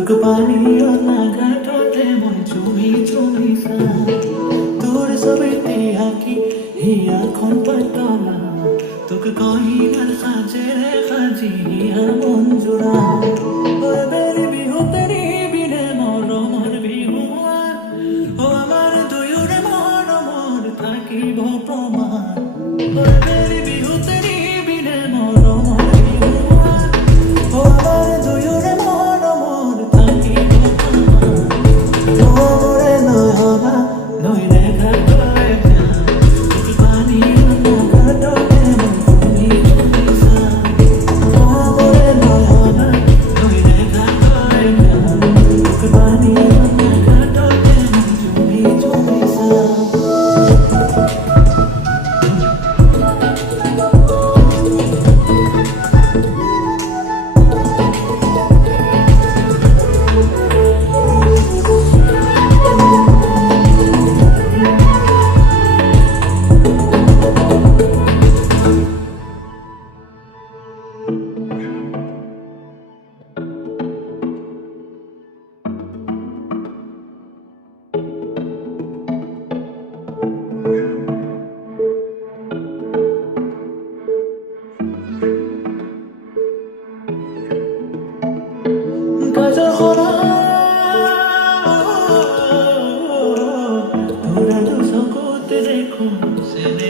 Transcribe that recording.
তোকে পানিও না ঘাটতে মন চুমি চুমি সা তোর ছবিতে আঁকি এখন পাতলা তোকে কহিনা সাজে রে সাজি মন জোড়া ওরে বেরি বিহু তেরি বিনে মরমর বিহু ও আমার দুয়ুরে মরমর থাকিব প্রমাণ ওরে বেরি বিহু তেরি বিনে মরমর বিহু ও আমার দুয়ুরে মরমর থাকিব প্রমাণ ও মোরে নয় হবা নয় রেখা করে তোকে পানি না কাটতে মন চুমি চুমি সা ও মোরে নয় হবা নয় রেখা করে তোকে পানি না কাটতে মন চুমি চুমি সা 가져 তোরা তো সকতে দেখো সে